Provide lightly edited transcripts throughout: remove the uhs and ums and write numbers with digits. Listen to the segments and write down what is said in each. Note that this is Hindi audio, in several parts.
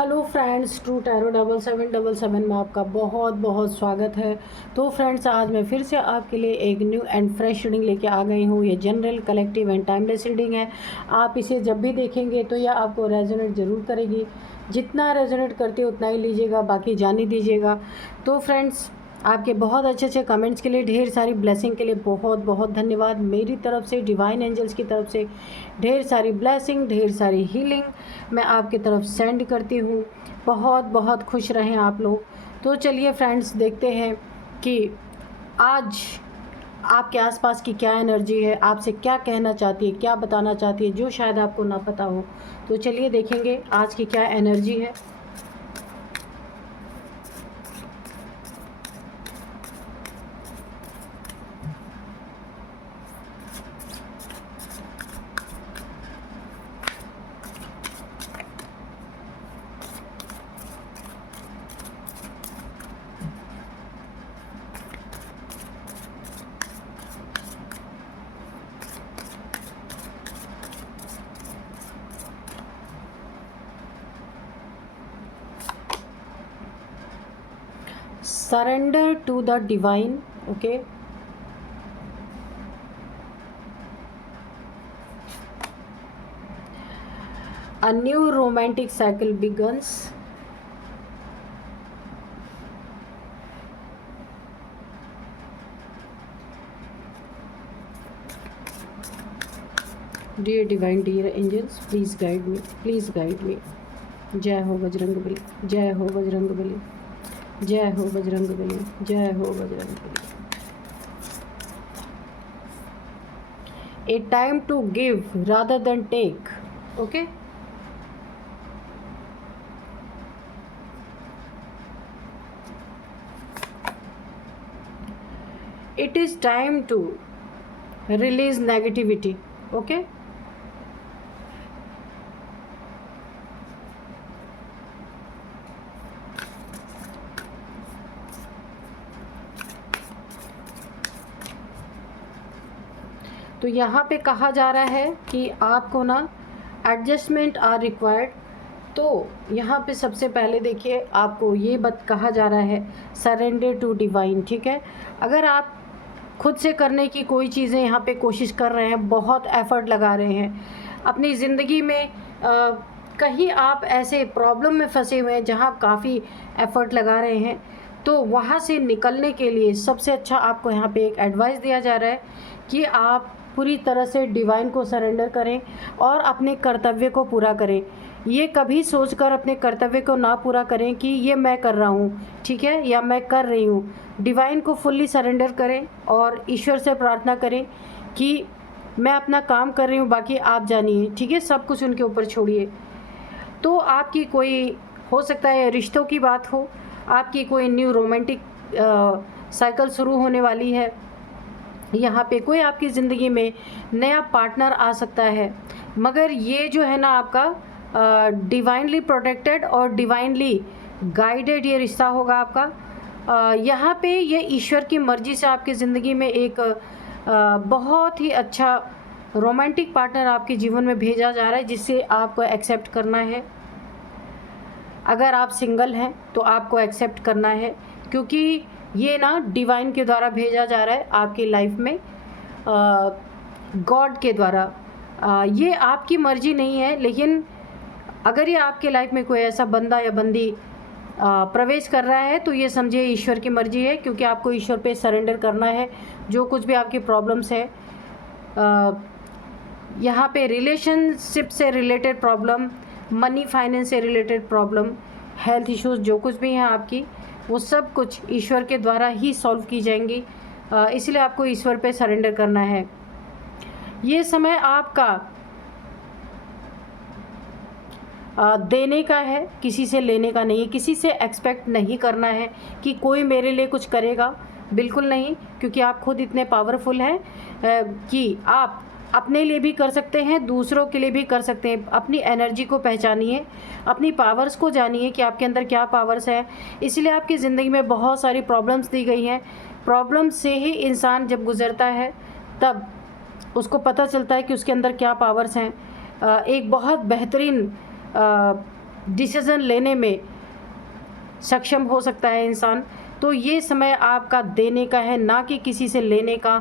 हेलो फ्रेंड्स, ट्रू टैरो 7777 में आपका बहुत बहुत स्वागत है। तो फ्रेंड्स, आज मैं फिर से आपके लिए एक न्यू एंड फ्रेश रीडिंग लेके आ गई हूँ। ये general, collective and timeless reading है। आप इसे जब भी देखेंगे तो यह आपको रेजोनेट ज़रूर करेगी। जितना रेजोनेट करती है उतना ही लीजिएगा, बाकी जाने दीजिएगा। तो फ्रेंड्स, आपके बहुत अच्छे अच्छे कमेंट्स के लिए, ढेर सारी ब्लेसिंग के लिए बहुत बहुत धन्यवाद। मेरी तरफ से, डिवाइन एंजल्स की तरफ से ढेर सारी ब्लेसिंग, ढेर सारी हीलिंग मैं आपकी तरफ सेंड करती हूँ। बहुत बहुत खुश रहें आप लोग। तो चलिए फ्रेंड्स, देखते हैं कि आज आपके आसपास की क्या एनर्जी है, आपसे क्या कहना चाहती है, क्या बताना चाहती है जो शायद आपको ना पता हो। तो चलिए देखेंगे आज की क्या एनर्जी है। Surrender to the divine. Okay, a new romantic cycle begins. Dear divine, dear angels, please guide me, please guide me. जय हो बजरंगबली, जय हो बजरंगबली, जय हो बजरंगबली, जय हो Bajrangbali. A time to give rather than take. Okay. It is time to release negativity. Okay. तो यहाँ पे कहा जा रहा है कि आपको ना एडजस्टमेंट आर रिक्वायर्ड। तो यहाँ पे सबसे पहले देखिए, आपको ये कहा जा रहा है सरेंडर टू डिवाइन। ठीक है, अगर आप खुद से करने की कोई चीज़ें यहाँ पे कोशिश कर रहे हैं, बहुत एफर्ट लगा रहे हैं अपनी ज़िंदगी में, कहीं आप ऐसे प्रॉब्लम में फंसे हुए हैं जहाँ आप काफ़ी एफर्ट लगा रहे हैं, तो वहाँ से निकलने के लिए सबसे अच्छा आपको यहाँ पे एक एडवाइस दिया जा रहा है कि आप पूरी तरह से डिवाइन को सरेंडर करें और अपने कर्तव्य को पूरा करें। ये कभी सोचकर अपने कर्तव्य को ना पूरा करें कि ये मैं कर रहा हूँ, ठीक है, या मैं कर रही हूँ। डिवाइन को फुल्ली सरेंडर करें और ईश्वर से प्रार्थना करें कि मैं अपना काम कर रही हूँ, बाकी आप जानिए। ठीक है, सब कुछ उनके ऊपर छोड़िए। तो आपकी कोई, हो सकता है रिश्तों की बात हो, आपकी कोई न्यू रोमांटिक साइकिल शुरू होने वाली है, यहाँ पे कोई आपकी ज़िंदगी में नया पार्टनर आ सकता है, मगर ये जो है ना आपका डिवाइनली प्रोटेक्टेड और डिवाइनली गाइडेड ये रिश्ता होगा आपका। यहाँ पे ये ईश्वर की मर्ज़ी से आपकी ज़िंदगी में एक बहुत ही अच्छा रोमांटिक पार्टनर आपके जीवन में भेजा जा रहा है, जिससे आपको एक्सेप्ट करना है। अगर आप सिंगल हैं तो आपको एक्सेप्ट करना है, क्योंकि ये ना डिवाइन के द्वारा भेजा जा रहा है आपकी लाइफ में, गॉड के द्वारा। ये आपकी मर्जी नहीं है, लेकिन अगर ये आपके लाइफ में कोई ऐसा बंदा या बंदी प्रवेश कर रहा है तो ये समझिए ईश्वर की मर्जी है, क्योंकि आपको ईश्वर पे सरेंडर करना है। जो कुछ भी आपकी प्रॉब्लम्स है, यहाँ पे रिलेशनशिप से रिलेटेड प्रॉब्लम, मनी फाइनेंस से रिलेटेड प्रॉब्लम, हेल्थ इश्यूज़ जो कुछ भी हैं आपकी, वो सब कुछ ईश्वर के द्वारा ही सॉल्व की जाएंगी। इसलिए आपको ईश्वर पे सरेंडर करना है। ये समय आपका देने का है, किसी से लेने का नहीं। किसी से एक्सपेक्ट नहीं करना है कि कोई मेरे लिए कुछ करेगा, बिल्कुल नहीं, क्योंकि आप खुद इतने पावरफुल हैं कि आप अपने लिए भी कर सकते हैं, दूसरों के लिए भी कर सकते हैं। अपनी एनर्जी को पहचानिए, अपनी पावर्स को जानिए कि आपके अंदर क्या पावर्स हैं। इसलिए आपकी ज़िंदगी में बहुत सारी प्रॉब्लम्स दी गई हैं। प्रॉब्लम से ही इंसान जब गुज़रता है तब उसको पता चलता है कि उसके अंदर क्या पावर्स हैं। एक बहुत बेहतरीन डिसीज़न लेने में सक्षम हो सकता है इंसान। तो ये समय आपका देने का है, ना कि किसी से लेने का।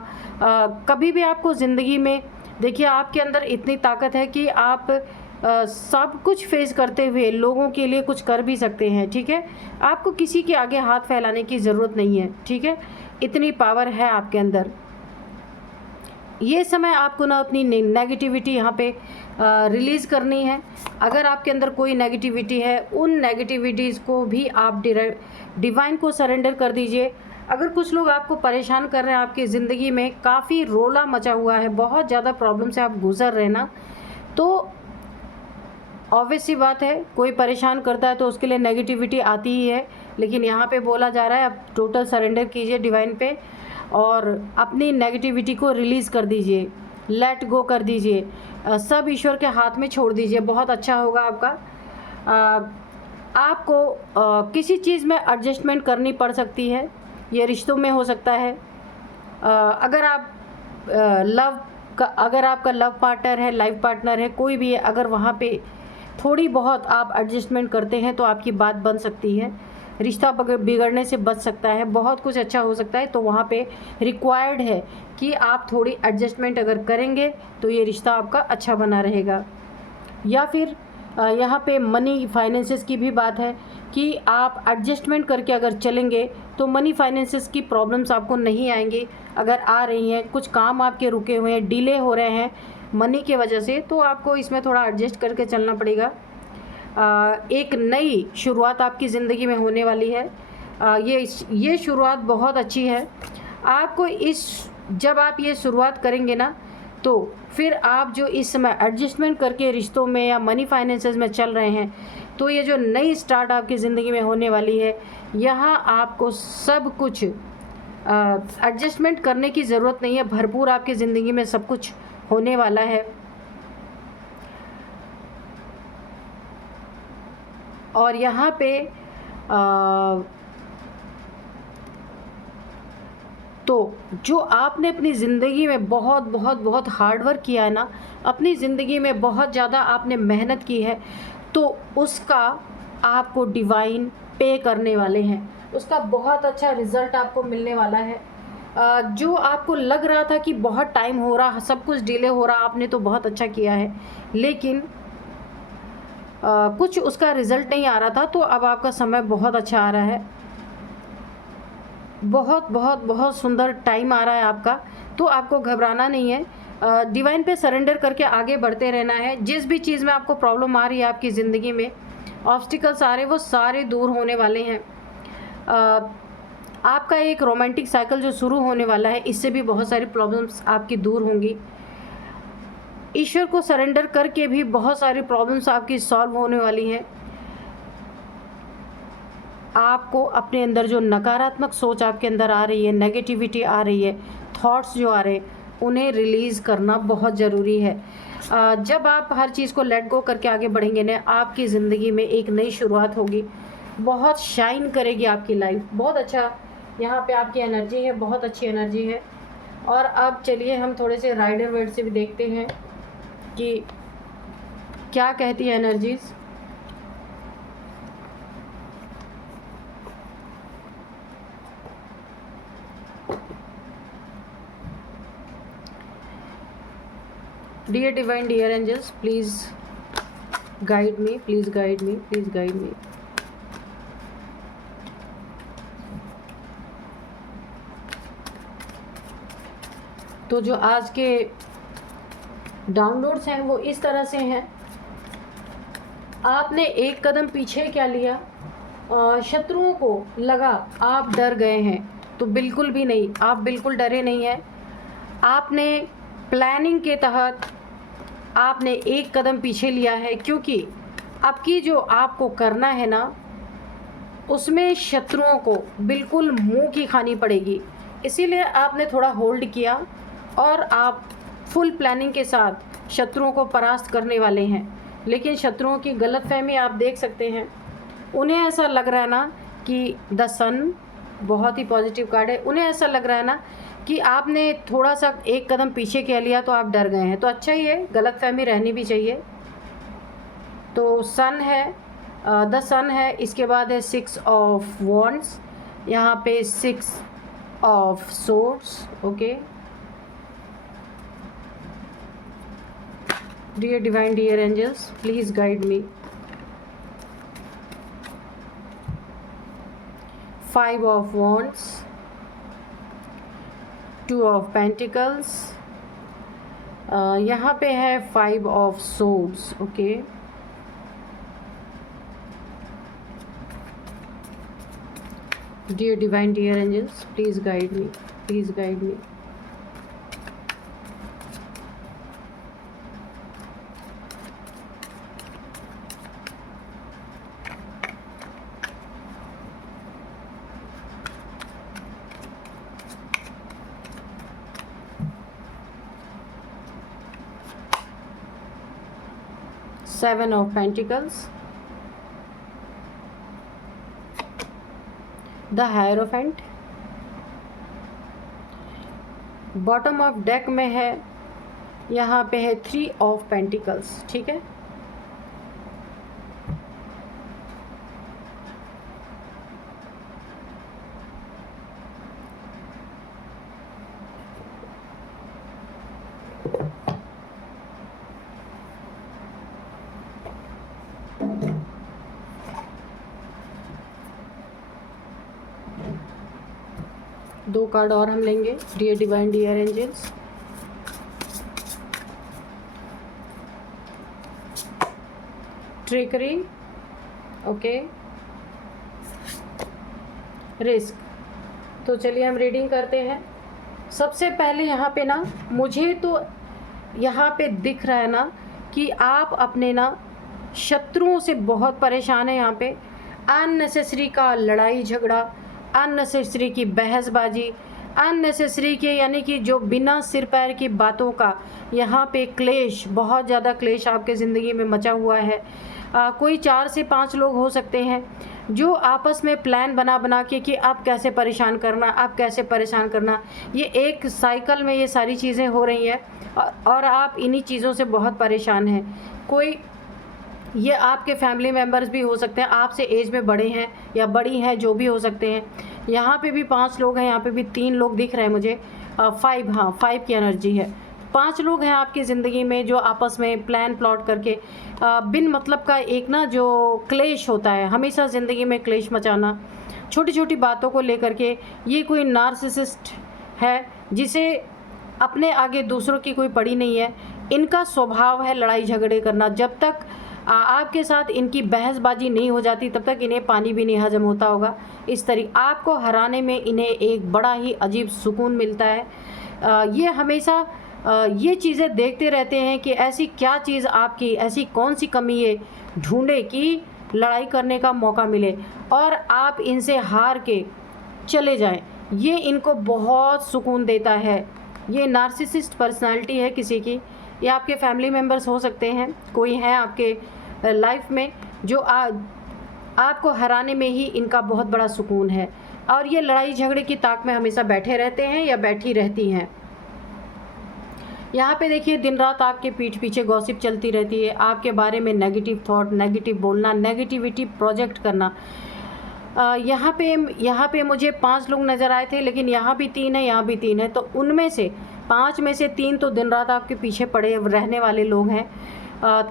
कभी भी आपको ज़िंदगी में देखिए, आपके अंदर इतनी ताकत है कि आप सब कुछ फेस करते हुए लोगों के लिए कुछ कर भी सकते हैं, ठीक है। आपको किसी के आगे हाथ फैलाने की ज़रूरत नहीं है, ठीक है। इतनी पावर है आपके अंदर। ये समय आपको ना अपनी नेगेटिविटी यहाँ पे रिलीज़ करनी है। अगर आपके अंदर कोई नेगेटिविटी है, उन नेगेटिविटीज़ को भी आप डिवाइन को सरेंडर कर दीजिए। अगर कुछ लोग आपको परेशान कर रहे हैं, आपकी ज़िंदगी में काफ़ी रोला मचा हुआ है, बहुत ज़्यादा प्रॉब्लम से आप गुजर रहे हैं ना, तो ऑब्वियस सी बात है, कोई परेशान करता है तो उसके लिए नेगेटिविटी आती ही है। लेकिन यहाँ पे बोला जा रहा है, आप टोटल सरेंडर कीजिए डिवाइन पे और अपनी नेगेटिविटी को रिलीज़ कर दीजिए, लेट गो कर दीजिए, सब ईश्वर के हाथ में छोड़ दीजिए। बहुत अच्छा होगा आपका। आपको किसी चीज़ में एडजस्टमेंट करनी पड़ सकती है, ये रिश्तों में हो सकता है। अगर आप अगर आपका लव पार्टनर है, लाइफ पार्टनर है, कोई भी है, अगर वहाँ पे थोड़ी बहुत आप एडजस्टमेंट करते हैं तो आपकी बात बन सकती है, रिश्ता बिगड़ने से बच सकता है, बहुत कुछ अच्छा हो सकता है। तो वहाँ पे रिक्वायर्ड है कि आप थोड़ी एडजस्टमेंट अगर करेंगे तो ये रिश्ता आपका अच्छा बना रहेगा। या फिर यहाँ पे मनी फाइनेंसेस की भी बात है कि आप एडजस्टमेंट करके अगर चलेंगे तो मनी फाइनेंसेस की प्रॉब्लम्स आपको नहीं आएंगी। अगर आ रही हैं, कुछ काम आपके रुके हुए हैं, डिले हो रहे हैं मनी के वजह से, तो आपको इसमें थोड़ा एडजस्ट करके चलना पड़ेगा। एक नई शुरुआत आपकी ज़िंदगी में होने वाली है। ये शुरुआत बहुत अच्छी है। आपको जब आप ये शुरुआत करेंगे ना, तो फिर आप जो इस समय एडजस्टमेंट करके रिश्तों में या मनी फाइनेंसेस में चल रहे हैं, तो ये जो नई स्टार्ट आपकी ज़िंदगी में होने वाली है, यहाँ आपको सब कुछ एडजस्टमेंट करने की ज़रूरत नहीं है। भरपूर आपकी ज़िंदगी में सब कुछ होने वाला है। और यहाँ पे तो जो आपने अपनी ज़िंदगी में बहुत बहुत बहुत हार्ड वर्क किया है ना, अपनी ज़िंदगी में बहुत ज़्यादा आपने मेहनत की है, तो उसका आपको डिवाइन पे करने वाले हैं। उसका बहुत अच्छा रिज़ल्ट आपको मिलने वाला है। जो आपको लग रहा था कि बहुत टाइम हो रहा, सब कुछ डिले हो रहा, आपने तो बहुत अच्छा किया है, लेकिन कुछ उसका रिज़ल्ट नहीं आ रहा था, तो अब आपका समय बहुत अच्छा आ रहा है। बहुत बहुत बहुत सुंदर टाइम आ रहा है आपका। तो आपको घबराना नहीं है, डिवाइन पे सरेंडर करके आगे बढ़ते रहना है। जिस भी चीज़ में आपको प्रॉब्लम आ रही है आपकी ज़िंदगी में, ऑब्स्टिकल्स आ रहे हैं, वो सारे दूर होने वाले हैं। आपका एक रोमांटिक साइकिल जो शुरू होने वाला है, इससे भी बहुत सारी प्रॉब्लम्स आपकी दूर होंगी। ईश्वर को सरेंडर करके भी बहुत सारी प्रॉब्लम्स आपकी सॉल्व होने वाली हैं। आपको अपने अंदर जो नकारात्मक सोच आपके अंदर आ रही है, नेगेटिविटी आ रही है, थॉट्स जो आ रहे हैं, उन्हें रिलीज़ करना बहुत ज़रूरी है। जब आप हर चीज़ को लेट गो करके आगे बढ़ेंगे ना, आपकी ज़िंदगी में एक नई शुरुआत होगी, बहुत शाइन करेगी आपकी लाइफ। बहुत अच्छा यहाँ पे आपकी एनर्जी है, बहुत अच्छी एनर्जी है। और अब चलिए हम थोड़े से राइडर वर्ड से भी देखते हैं कि क्या कहती है energies. Dear divine, dear angels, please guide me, please guide me, please guide me. तो जो आज के डाउनलोड्स हैं वो इस तरह से हैं। आपने एक कदम पीछे क्या लिया, शत्रुओं को लगा आप डर गए हैं, तो बिल्कुल भी नहीं, आप बिल्कुल डरे नहीं हैं। आपने प्लानिंग के तहत आपने एक कदम पीछे लिया है, क्योंकि अब की जो आपको करना है ना, उसमें शत्रुओं को बिल्कुल मुंह की खानी पड़ेगी। इसीलिए आपने थोड़ा होल्ड किया और आप फुल प्लानिंग के साथ शत्रुओं को परास्त करने वाले हैं। लेकिन शत्रुओं की गलतफहमी आप देख सकते हैं। उन्हें ऐसा लग रहा है ना कि द सन बहुत ही पॉजिटिव कार्ड है। उन्हें ऐसा लग रहा है ना कि आपने थोड़ा सा एक कदम पीछे कह लिया तो आप डर गए हैं। तो अच्छा ही है, गलतफहमी रहनी भी चाहिए। तो सन है द सन है, इसके बाद है 6 ऑफ वॉन्ड्स, यहाँ पे 6 of swords. Okay, dear divine, dear angels, please guide me. 5 of wands, 2 of pentacles, यहाँ पे है 5 of swords. Okay, dear divine, dear angels, please guide me, please guide me. Seven of Pentacles, the Hierophant, bottom of deck में है, यहाँ पे है 3 ऑफ पेंटिकल्स। ठीक है, दो कार्ड और हम लेंगे, dear divine, dear angels. Trickery, okay, risk. तो चलिए हम रीडिंग करते हैं। सबसे पहले यहाँ पे ना मुझे तो यहाँ पे दिख रहा है ना कि आप अपने ना शत्रुओं से बहुत परेशान हैं। यहाँ पे अननेसेसरी का लड़ाई झगड़ा, अननेसेसरी की बहसबाजी, अननेसेसरी के यानी कि जो बिना सिर पैर की बातों का यहाँ पे क्लेश, बहुत ज़्यादा क्लेश आपके ज़िंदगी में मचा हुआ है। कोई 4 से 5 लोग हो सकते हैं जो आपस में प्लान बना के कि आप कैसे परेशान करना, आप कैसे परेशान करना। ये एक साइकिल में ये सारी चीज़ें हो रही हैं और आप इन्हीं चीज़ों से बहुत परेशान हैं। कोई ये आपके फैमिली मेम्बर्स भी हो सकते हैं, आपसे एज में बड़े हैं या बड़ी हैं, जो भी हो सकते हैं। यहाँ पे भी 5 लोग हैं, यहाँ पे भी 3 लोग दिख रहे हैं मुझे। 5, हाँ 5 की एनर्जी है। 5 लोग हैं आपकी ज़िंदगी में जो आपस में प्लान प्लॉट करके बिन मतलब का एक ना जो क्लेश होता है, हमेशा ज़िंदगी में क्लेश मचाना, छोटी छोटी बातों को लेकर के। ये कोई नार्सिसिस्ट है जिसे अपने आगे दूसरों की कोई पड़ी नहीं है। इनका स्वभाव है लड़ाई झगड़े करना। जब तक आपके साथ इनकी बहसबाजी नहीं हो जाती तब तक इन्हें पानी भी नहीं हजम होता होगा। इस तरीके आपको हराने में इन्हें एक बड़ा ही अजीब सुकून मिलता है। ये हमेशा ये चीज़ें देखते रहते हैं कि ऐसी क्या चीज़ आपकी, ऐसी कौन सी कमी है ढूंढे कि लड़ाई करने का मौका मिले और आप इनसे हार के चले जाएं। ये इनको बहुत सुकून देता है। ये नार्सिसिस्ट पर्सनालिटी है किसी की, या आपके फैमिली मेम्बर्स हो सकते हैं, कोई है आपके लाइफ में जो आपको हराने में ही इनका बहुत बड़ा सुकून है। और ये लड़ाई झगड़े की ताक में हमेशा बैठे रहते हैं या बैठी रहती हैं। यहाँ पे देखिए दिन रात आपके पीठ पीछे गॉसिप चलती रहती है, आपके बारे में नेगेटिव थॉट, नेगेटिव बोलना, नेगेटिविटी प्रोजेक्ट करना। यहाँ पे मुझे 5 लोग नज़र आए थे, लेकिन यहाँ भी 3 है, यहाँ भी 3 है। तो उनमें से 5 में से 3 तो दिन रात आपके पीछे पड़े रहने वाले लोग हैं।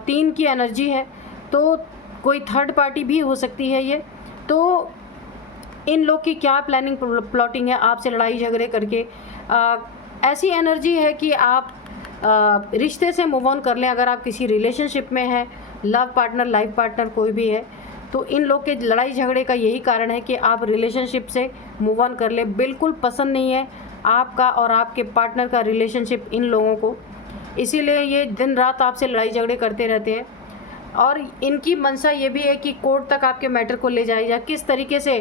3 की एनर्जी है, तो कोई थर्ड पार्टी भी हो सकती है ये। तो इन लोग की क्या प्लानिंग प्लॉटिंग है आपसे लड़ाई झगड़े करके। ऐसी एनर्जी है कि आप रिश्ते से मूव ऑन कर लें। अगर आप किसी रिलेशनशिप में हैं, लव पार्टनर, लाइफ पार्टनर कोई भी है, तो इन लोग के लड़ाई झगड़े का यही कारण है कि आप रिलेशनशिप से मूव ऑन कर लें। बिल्कुल पसंद नहीं है आपका और आपके पार्टनर का रिलेशनशिप इन लोगों को, इसीलिए ये दिन रात आपसे लड़ाई झगड़े करते रहते हैं। और इनकी मंशा ये भी है कि कोर्ट तक आपके मैटर को ले जाए, या किस तरीके से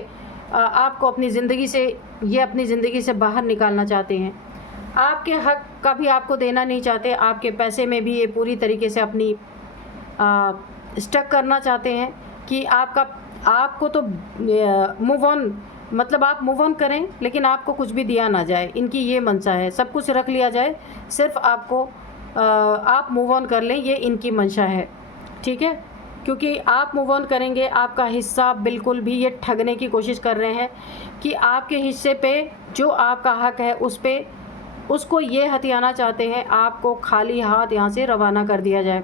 आपको अपनी ज़िंदगी से, ये अपनी ज़िंदगी से बाहर निकालना चाहते हैं। आपके हक का भी आपको देना नहीं चाहते, आपके पैसे में भी ये पूरी तरीके से अपनी स्टक करना चाहते हैं कि आपको तो मूव ऑन, मतलब आप मूव ऑन करें लेकिन आपको कुछ भी दिया ना जाए। इनकी ये मंशा है, सब कुछ रख लिया जाए, सिर्फ आपको आप मूव ऑन कर लें, ये इनकी मंशा है। ठीक है, क्योंकि आप मूव ऑन करेंगे, आपका हिस्सा बिल्कुल भी ये ठगने की कोशिश कर रहे हैं कि आपके हिस्से पे जो आपका हक है उस पे उसको ये हथियाना चाहते हैं, आपको खाली हाथ यहाँ से रवाना कर दिया जाए।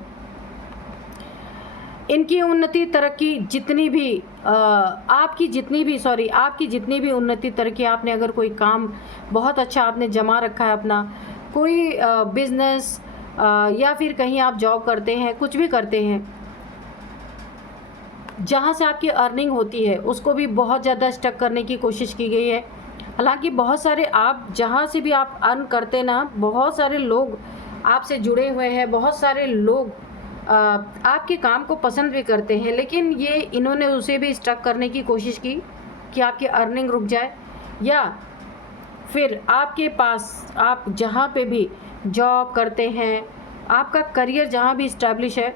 इनकी उन्नति तरक्की जितनी भी आपकी जितनी भी उन्नति तरक्की, आपने अगर कोई काम बहुत अच्छा आपने जमा रखा है अपना, कोई बिजनेस या फिर कहीं आप जॉब करते हैं, कुछ भी करते हैं जहाँ से आपकी अर्निंग होती है, उसको भी बहुत ज़्यादा स्टक करने की कोशिश की गई है। हालांकि बहुत सारे आप जहाँ से भी आप अर्न करते ना, बहुत सारे लोग आपसे जुड़े हुए हैं, बहुत सारे लोग आपके काम को पसंद भी करते हैं, लेकिन ये इन्होंने उसे भी स्टक करने की कोशिश की कि आपकी अर्निंग रुक जाए, या फिर आपके पास आप जहाँ पे भी जॉब करते हैं, आपका करियर जहाँ भी इस्टेब्लिश है,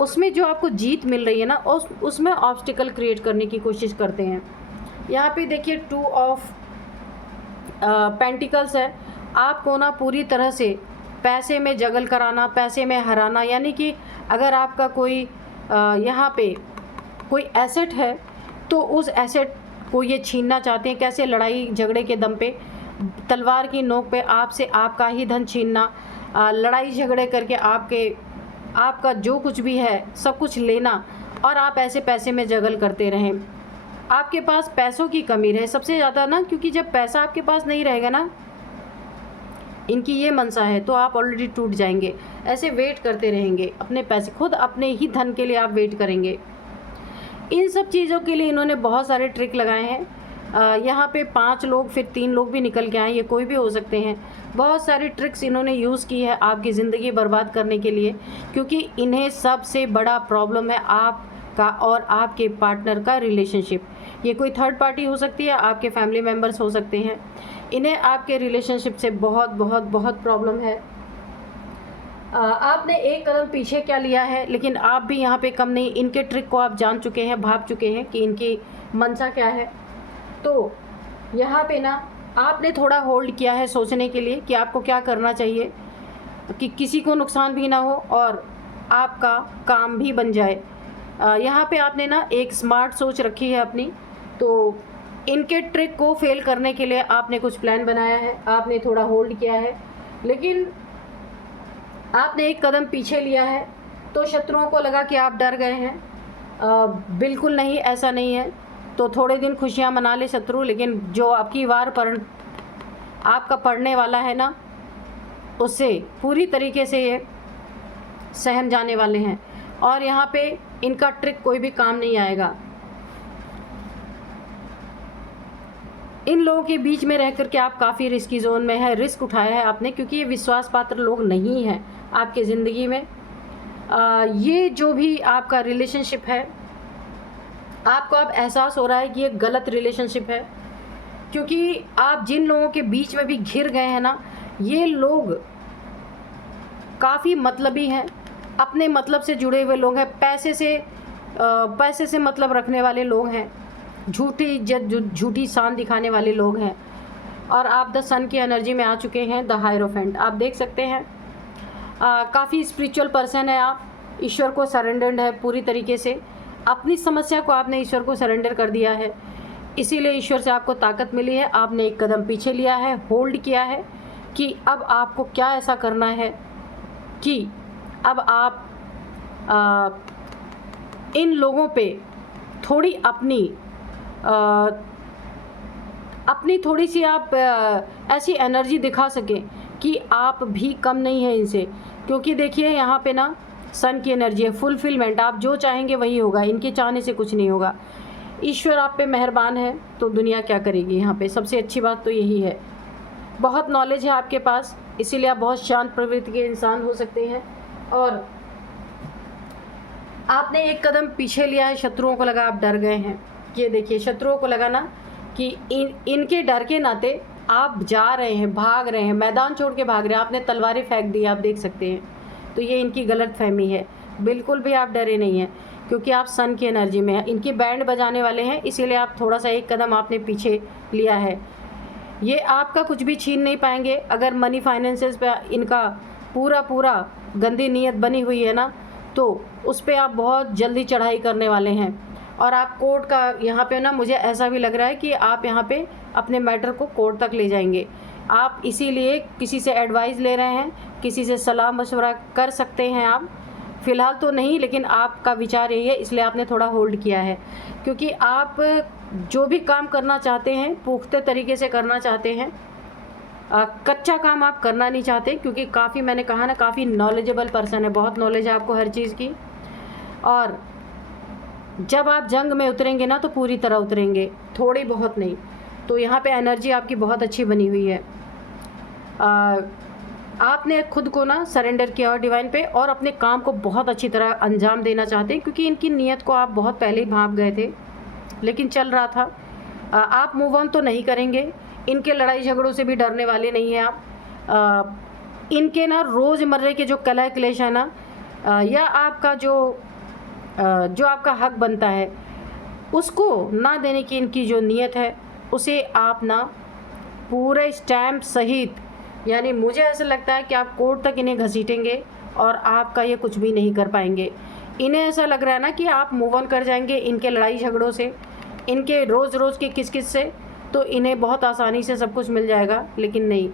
उसमें जो आपको जीत मिल रही है ना, उसमें ऑब्स्टिकल क्रिएट करने की कोशिश करते हैं। यहाँ पे देखिए 2 ऑफ पेंटिकल्स है। आपको ना पूरी तरह से पैसे में जगल कराना, पैसे में हराना, यानी कि अगर आपका कोई यहाँ पे कोई एसेट है तो उस एसेट को ये छीनना चाहते हैं। कैसे? लड़ाई झगड़े के दम पे, तलवार की नोक पे आपसे आपका ही धन छीनना, लड़ाई झगड़े करके आपका जो कुछ भी है सब कुछ लेना, और आप ऐसे पैसे में जगल करते रहें। आपके पास पैसों की कमी रहे सबसे ज़्यादा ना, क्योंकि जब पैसा आपके पास नहीं रहेगा ना, इनकी ये मनसा है, तो आप ऑलरेडी टूट जाएंगे। ऐसे वेट करते रहेंगे अपने पैसे, खुद अपने ही धन के लिए आप वेट करेंगे। इन सब चीज़ों के लिए इन्होंने बहुत सारे ट्रिक लगाए हैं। यहाँ पे 5 लोग, फिर 3 लोग भी निकल के आए, ये कोई भी हो सकते हैं। बहुत सारी ट्रिक्स इन्होंने यूज़ की है आपकी ज़िंदगी बर्बाद करने के लिए, क्योंकि इन्हें सबसे बड़ा प्रॉब्लम है आपका और आपके पार्टनर का रिलेशनशिप। ये कोई थर्ड पार्टी हो सकती है, आपके फैमिली मेम्बर्स हो सकते हैं। इन्हें आपके रिलेशनशिप से बहुत बहुत बहुत प्रॉब्लम है। आपने एक कदम पीछे क्या लिया है, लेकिन आप भी यहाँ पे कम नहीं। इनके ट्रिक को आप जान चुके हैं, भाप चुके हैं कि इनकी मंशा क्या है। तो यहाँ पे ना आपने थोड़ा होल्ड किया है सोचने के लिए कि आपको क्या करना चाहिए कि किसी को नुकसान भी ना हो और आपका काम भी बन जाए। यहाँ पे आपने ना एक स्मार्ट सोच रखी है अपनी। तो इनके ट्रिक को फेल करने के लिए आपने कुछ प्लान बनाया है, आपने थोड़ा होल्ड किया है, लेकिन आपने एक कदम पीछे लिया है। तो शत्रुओं को लगा कि आप डर गए हैं। बिल्कुल नहीं, ऐसा नहीं है। तो थोड़े दिन खुशियां मना ले शत्रु, लेकिन जो आपकी वार पर आपका पड़ने वाला है ना, उससे पूरी तरीके से ये सहम जाने वाले हैं। और यहाँ पे इनका ट्रिक कोई भी काम नहीं आएगा। इन लोगों के बीच में रह कर के आप काफ़ी रिस्की जोन में है, रिस्क उठाया है आपने, क्योंकि ये विश्वास पात्र लोग नहीं हैं आपके ज़िंदगी में। ये जो भी आपका रिलेशनशिप है, आपको अब एहसास हो रहा है कि ये गलत रिलेशनशिप है, क्योंकि आप जिन लोगों के बीच में भी घिर गए हैं ना, ये लोग काफ़ी मतलबी हैं, अपने मतलब से जुड़े हुए लोग हैं, पैसे से मतलब रखने वाले लोग हैं, झूठी इज्जत, झूठी शान दिखाने वाले लोग हैं। और आप द सन की एनर्जी में आ चुके हैं, द हायरोफेंट आप देख सकते हैं। काफ़ी स्पिरिचुअल पर्सन है आप, ईश्वर को सरेंडर्ड है पूरी तरीके से। अपनी समस्या को आपने ईश्वर को सरेंडर कर दिया है, इसीलिए ईश्वर से आपको ताकत मिली है। आपने एक कदम पीछे लिया है, होल्ड किया है कि अब आपको क्या ऐसा करना है कि अब आप इन लोगों पे थोड़ी अपनी थोड़ी सी आप ऐसी एनर्जी दिखा सकें कि आप भी कम नहीं हैं इनसे। क्योंकि देखिए यहाँ पे ना सन की एनर्जी है, फुलफिलमेंट, आप जो चाहेंगे वही होगा, इनके चाहने से कुछ नहीं होगा। ईश्वर आप पे मेहरबान है, तो दुनिया क्या करेगी। यहाँ पे सबसे अच्छी बात तो यही है, बहुत नॉलेज है आपके पास, इसीलिए आप बहुत शांत प्रवृत्ति के इंसान हो सकते हैं। और आपने एक कदम पीछे लिया है, शत्रुओं को लगा आप डर गए हैं। ये देखिए, शत्रुओं को लगा ना कि इनके डर के नाते आप जा रहे हैं, भाग रहे हैं, मैदान छोड़ के भाग रहे हैं, आपने तलवारें फेंक दी, आप देख सकते हैं। तो ये इनकी गलत फहमी है, बिल्कुल भी आप डरे नहीं हैं, क्योंकि आप सन की एनर्जी में हैं। इनकी बैंड बजाने वाले हैं, इसीलिए आप थोड़ा सा एक कदम आपने पीछे लिया है। ये आपका कुछ भी छीन नहीं पाएंगे। अगर मनी फाइनेंसेस पे इनका पूरा गंदी नीयत बनी हुई है ना, तो उस पर आप बहुत जल्दी चढ़ाई करने वाले हैं। और आप कोर्ट का यहाँ पे ना, मुझे ऐसा भी लग रहा है कि आप यहाँ पे अपने मैटर को कोर्ट तक ले जाएंगे। आप इसीलिए किसी से एडवाइस ले रहे हैं, किसी से सलाह मशवरा कर सकते हैं आप। फ़िलहाल तो नहीं, लेकिन आपका विचार यही है, इसलिए आपने थोड़ा होल्ड किया है। क्योंकि आप जो भी काम करना चाहते हैं पुख्ते तरीके से करना चाहते हैं, कच्चा काम आप करना नहीं चाहते। क्योंकि काफ़ी, मैंने कहा ना, काफ़ी नॉलेजेबल पर्सन है, बहुत नॉलेज है आपको हर चीज़ की। और जब आप जंग में उतरेंगे ना तो पूरी तरह उतरेंगे, थोड़ी बहुत नहीं। तो यहाँ पे एनर्जी आपकी बहुत अच्छी बनी हुई है। आपने खुद को ना सरेंडर किया और डिवाइन पे, और अपने काम को बहुत अच्छी तरह अंजाम देना चाहते हैं। क्योंकि इनकी नीयत को आप बहुत पहले ही भांप गए थे, लेकिन चल रहा था। आप मूव ऑन तो नहीं करेंगे, इनके लड़ाई झगड़ों से भी डरने वाले नहीं हैं आप। इनके ना रोज़मर्रे के जो कलह क्लेश है ना, या आपका जो आपका हक बनता है उसको ना देने की इनकी जो नीयत है, उसे आप ना पूरे स्टैम्प सहित, यानी मुझे ऐसा लगता है कि आप कोर्ट तक इन्हें घसीटेंगे और आपका ये कुछ भी नहीं कर पाएंगे। इन्हें ऐसा लग रहा है ना कि आप मूव ऑन कर जाएंगे इनके लड़ाई झगड़ों से, इनके रोज़ रोज़ की किस से, तो इन्हें बहुत आसानी से सब कुछ मिल जाएगा। लेकिन नहीं,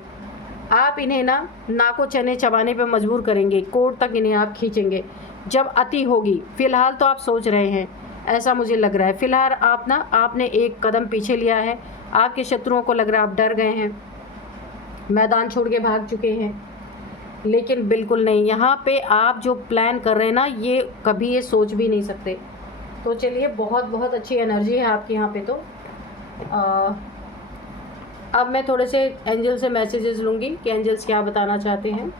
आप इन्हें ना नाको चने चबाने पे मजबूर करेंगे, कोर्ट तक इन्हें आप खींचेंगे जब अति होगी। फ़िलहाल तो आप सोच रहे हैं, ऐसा मुझे लग रहा है। फ़िलहाल आपने एक कदम पीछे लिया है। आपके शत्रुओं को लग रहा है आप डर गए हैं, मैदान छोड़ के भाग चुके हैं। लेकिन बिल्कुल नहीं, यहाँ पे आप जो प्लान कर रहे हैं ना, ये कभी ये सोच भी नहीं सकते। तो चलिए, बहुत बहुत अच्छी एनर्जी है आपके यहाँ पे। तो अब मैं थोड़े से एंजल से मैसेजेस लूँगी कि एंजल्स क्या बताना चाहते हैं।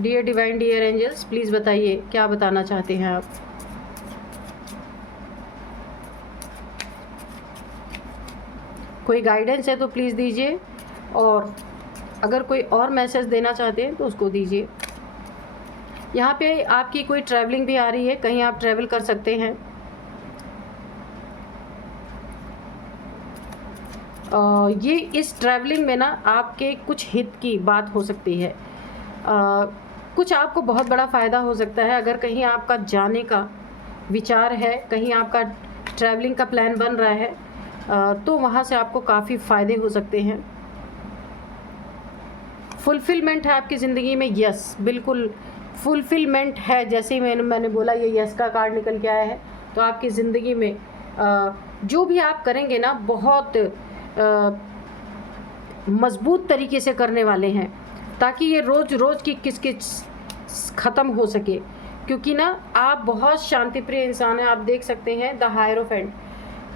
Dear divine, dear angels, please बताइए क्या बताना चाहते हैं आप। कोई गाइडेंस है तो प्लीज़ दीजिए, और अगर कोई और मैसेज देना चाहते हैं तो उसको दीजिए। यहाँ पे आपकी कोई ट्रैवलिंग भी आ रही है, कहीं आप ट्रैवल कर सकते हैं। ये इस ट्रैवलिंग में ना आपके कुछ हित की बात हो सकती है। कुछ आपको बहुत बड़ा फ़ायदा हो सकता है। अगर कहीं आपका जाने का विचार है, कहीं आपका ट्रैवलिंग का प्लान बन रहा है, तो वहाँ से आपको काफ़ी फ़ायदे हो सकते हैं। फुलफ़िलमेंट है आपकी ज़िंदगी में, यस, बिल्कुल फुलफ़िलमेंट है। जैसे ही मैंने बोला ये यस का कार्ड निकल के आया है, तो आपकी ज़िंदगी में जो भी आप करेंगे ना, बहुत मज़बूत तरीके से करने वाले हैं, ताकि ये रोज़ रोज़ की किस ख़त्म हो सके। क्योंकि ना आप बहुत शांति प्रिय इंसान हैं। आप देख सकते हैं द हायरोफेंट,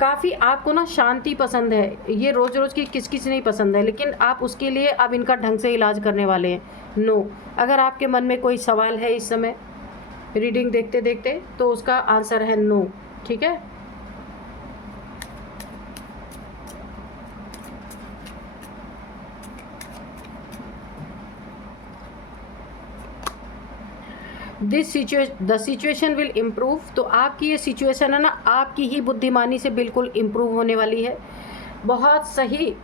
काफ़ी आपको ना शांति पसंद है। ये रोज़ रोज़ की किस नहीं पसंद है, लेकिन आप उसके लिए अब इनका ढंग से इलाज करने वाले हैं। नो, अगर आपके मन में कोई सवाल है इस समय रीडिंग देखते देखते, तो उसका आंसर है नो। ठीक है, द सिचुएशन विल इम्प्रूव। तो आपकी ये सिचुएशन है ना, आपकी ही बुद्धिमानी से बिल्कुल इम्प्रूव होने वाली है। बहुत सही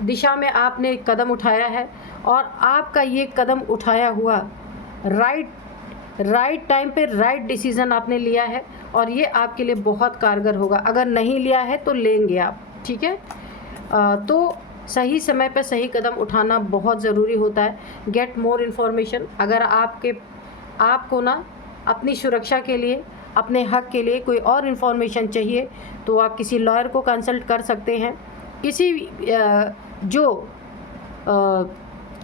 दिशा में आपने कदम उठाया है, और आपका ये कदम उठाया हुआ राइट टाइम पे राइट डिसीज़न आपने लिया है, और ये आपके लिए बहुत कारगर होगा। अगर नहीं लिया है तो लेंगे आप। ठीक है, तो सही समय पे सही कदम उठाना बहुत ज़रूरी होता है। Get more information. अगर आपको ना अपनी सुरक्षा के लिए, अपने हक के लिए कोई और इन्फॉर्मेशन चाहिए, तो आप किसी लॉयर को कंसल्ट कर सकते हैं। किसी जो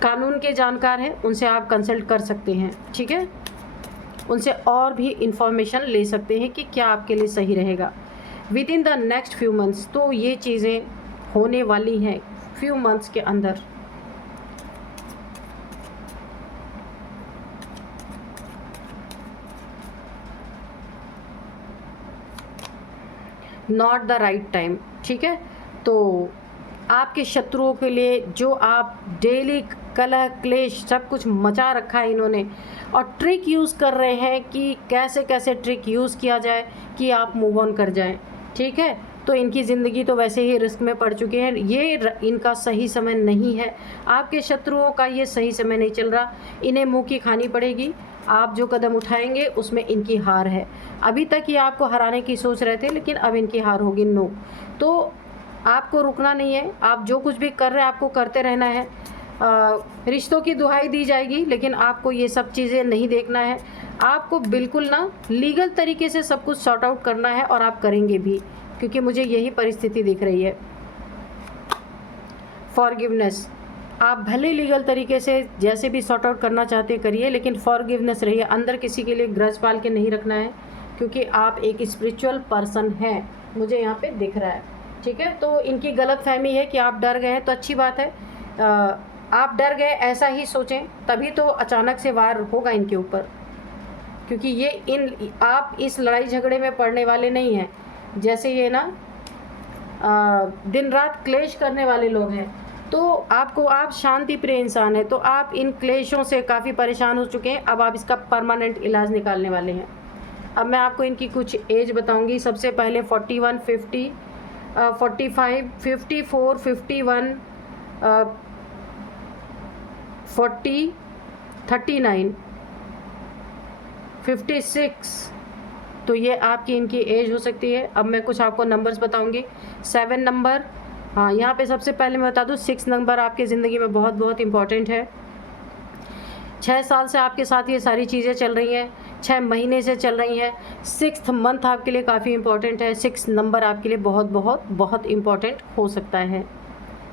कानून के जानकार हैं उनसे आप कंसल्ट कर सकते हैं। ठीक है, उनसे और भी इन्फॉर्मेशन ले सकते हैं कि क्या आपके लिए सही रहेगा with in the next few months. तो ये चीज़ें होने वाली हैं फ्यू मंथ्स के अंदर। Not the right time. ठीक है, तो आपके शत्रुओं के लिए जो आप डेली कलह क्लेश सब कुछ मचा रखा है इन्होंने, और ट्रिक यूज़ कर रहे हैं कि कैसे कैसे ट्रिक यूज़ किया जाए कि आप मूव ऑन कर जाएं। ठीक है, तो इनकी ज़िंदगी तो वैसे ही रिस्क में पड़ चुकी है। ये इनका सही समय नहीं है, आपके शत्रुओं का ये सही समय नहीं चल रहा। इन्हें मुँह की खानी पड़ेगी, आप जो कदम उठाएंगे उसमें इनकी हार है। अभी तक ये आपको हराने की सोच रहे थे, लेकिन अब इनकी हार होगी। नो, तो आपको रुकना नहीं है, आप जो कुछ भी कर रहे हैं आपको करते रहना है। रिश्तों की दुहाई दी जाएगी, लेकिन आपको ये सब चीज़ें नहीं देखना है। आपको बिल्कुल ना लीगल तरीके से सब कुछ सॉर्ट आउट करना है, और आप करेंगे भी, क्योंकि मुझे यही परिस्थिति दिख रही है। फॉरगिवनेस, आप भले लीगल तरीके से जैसे भी सॉर्ट आउट करना चाहते करिए, लेकिन फॉरगिवनेस रहिए। अंदर किसी के लिए ग्रज पाल के नहीं रखना है, क्योंकि आप एक स्पिरिचुअल पर्सन हैं, मुझे यहाँ पे दिख रहा है। ठीक है, तो इनकी गलत फहमी है कि आप डर गए हैं, तो अच्छी बात है। आप डर गए ऐसा ही सोचें, तभी तो अचानक से वार होगा इनके ऊपर, क्योंकि ये आप इस लड़ाई झगड़े में पड़ने वाले नहीं हैं। जैसे ये ना दिन रात क्लेश करने वाले लोग हैं, तो आप शांति प्रिय इंसान है, तो आप इन क्लेशों से काफ़ी परेशान हो चुके हैं। अब आप इसका परमानेंट इलाज निकालने वाले हैं। अब मैं आपको इनकी कुछ एज बताऊंगी। सबसे पहले 41, 50, 45, 54, 51, 40, 39, 56, तो ये आपकी इनकी एज हो सकती है। अब मैं कुछ आपको नंबर्स बताऊंगी। 7 नंबर, हाँ यहाँ पे सबसे पहले मैं बता दूँ 6 नंबर आपकी ज़िंदगी में बहुत बहुत इम्पॉर्टेंट है। 6 साल से आपके साथ ये सारी चीज़ें चल रही हैं, 6 महीने से चल रही हैं। 6th मंथ आपके लिए काफ़ी इम्पॉर्टेंट है। 6 नंबर आपके लिए बहुत बहुत बहुत इम्पॉर्टेंट हो सकता है।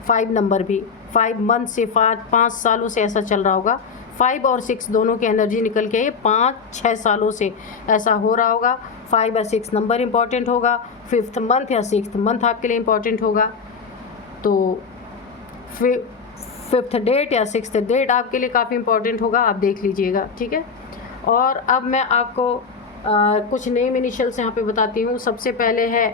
5 नंबर भी, 5 मंथ से 5 सालों से ऐसा चल रहा होगा। 5 और 6 दोनों की एनर्जी निकल के 5-6 सालों से ऐसा हो रहा होगा। 5 या 6 नंबर इम्पॉर्टेंट होगा। 5th मंथ या 6th मंथ आपके लिए इम्पॉर्टेंट होगा। तो 5th डेट या 6th डेट आपके लिए काफ़ी इम्पॉर्टेंट होगा, आप देख लीजिएगा। ठीक है, और अब मैं आपको कुछ नेम इनिशियल्स यहाँ पे बताती हूँ। सबसे पहले है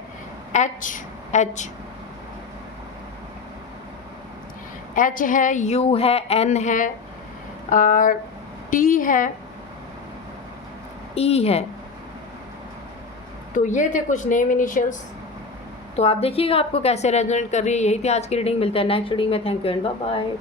एच है, यू है, एन है, टी है, ई है। तो ये थे कुछ नेम इनिशियल्स। तो आप देखिएगा आपको कैसे रेजोनेट कर रही है। यही थी आज की रीडिंग। मिलता है नेक्स्ट रीडिंग में। Thank you and bye bye.